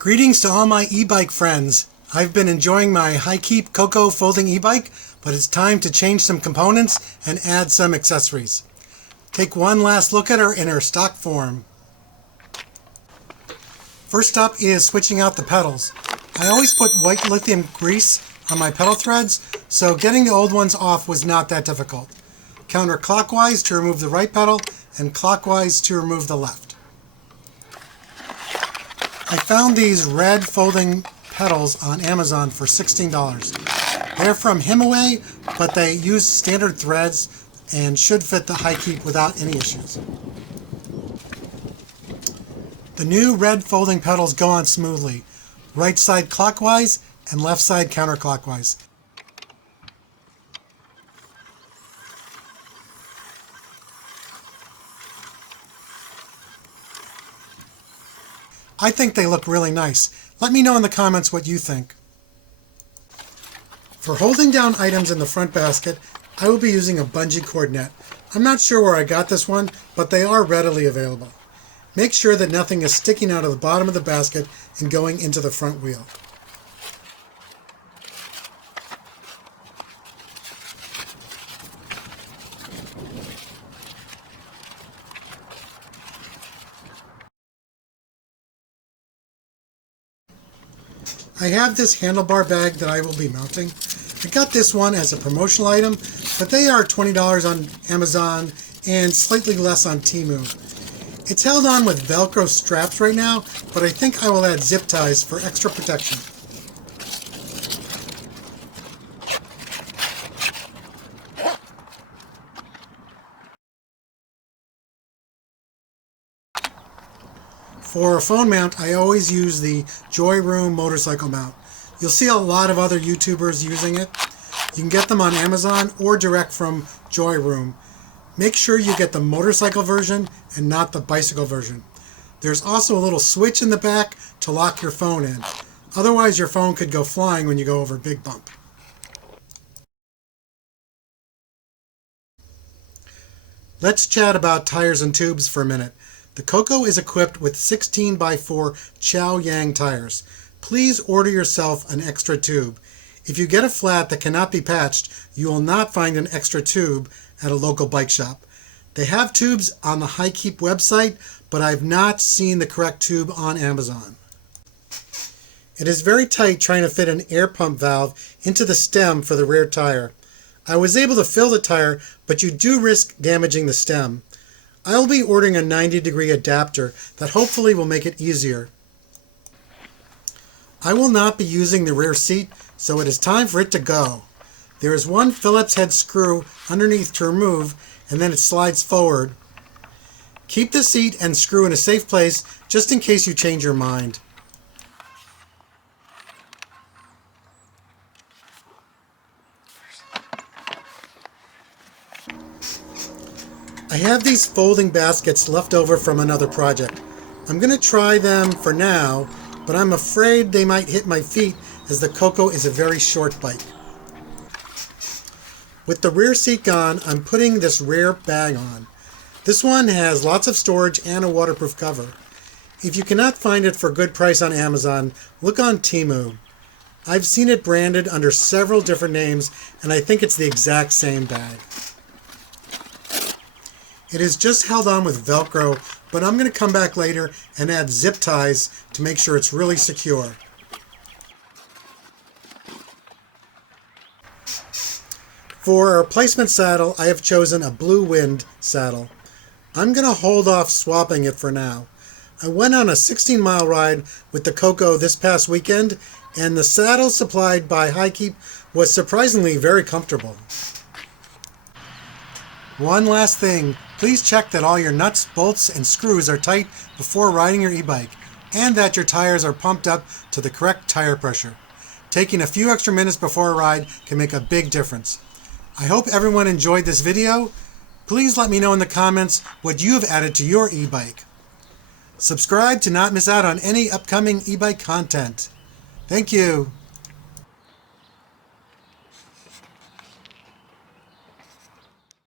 Greetings to all my e-bike friends. I've been enjoying my Hikeep Coco folding e-bike, but it's time to change some components and add some accessories. Take one last look at her in her stock form. First up is switching out the pedals. I always put white lithium grease on my pedal threads, so getting the old ones off was not that difficult. Counterclockwise to remove the right pedal and clockwise to remove the left. I found these red folding pedals on Amazon for $16. They're from Himaway, but they use standard threads and should fit the Hikeep without any issues. The new red folding pedals go on smoothly, right side clockwise and left side counterclockwise. I think they look really nice. Let me know in the comments what you think. For holding down items in the front basket, I will be using a bungee cord net. I'm not sure where I got this one, but they are readily available. Make sure that nothing is sticking out of the bottom of the basket and going into the front wheel. I have this handlebar bag that I will be mounting. I got this one as a promotional item, but they are $20 on Amazon and slightly less on Temu. It's held on with Velcro straps right now, but I think I will add zip ties for extra protection. For a phone mount, I always use the Joy Room motorcycle mount. You'll see a lot of other YouTubers using it. You can get them on Amazon or direct from Joy Room. Make sure you get the motorcycle version and not the bicycle version. There's also a little switch in the back to lock your phone in. Otherwise, your phone could go flying when you go over a big bump. Let's chat about tires and tubes for a minute. The Coco is equipped with 16x4 Chow Yang tires. Please order yourself an extra tube. If you get a flat that cannot be patched, you will not find an extra tube at a local bike shop. They have tubes on the Hikeep website, but I've not seen the correct tube on Amazon. It is very tight trying to fit an air pump valve into the stem for the rear tire. I was able to fill the tire, but you do risk damaging the stem. I'll be ordering a 90-degree adapter that hopefully will make it easier. I will not be using the rear seat, so it is time for it to go. There is one Phillips head screw underneath to remove, and then it slides forward. Keep the seat and screw in a safe place just in case you change your mind. I have these folding baskets left over from another project. I'm going to try them for now, but I'm afraid they might hit my feet as the Coco is a very short bike. With the rear seat gone, I'm putting this rear bag on. This one has lots of storage and a waterproof cover. If you cannot find it for a good price on Amazon, look on Temu. I've seen it branded under several different names, and I think it's the exact same bag. It is just held on with Velcro, but I'm going to come back later and add zip ties to make sure it's really secure. For a replacement saddle, I have chosen a Blue Wind saddle. I'm going to hold off swapping it for now. I went on a 16-mile ride with the Coco this past weekend, and the saddle supplied by Hikeep was surprisingly very comfortable. One last thing, please check that all your nuts, bolts, and screws are tight before riding your e-bike, and that your tires are pumped up to the correct tire pressure. Taking a few extra minutes before a ride can make a big difference. I hope everyone enjoyed this video. Please let me know in the comments what you have added to your e-bike. Subscribe to not miss out on any upcoming e-bike content. Thank you.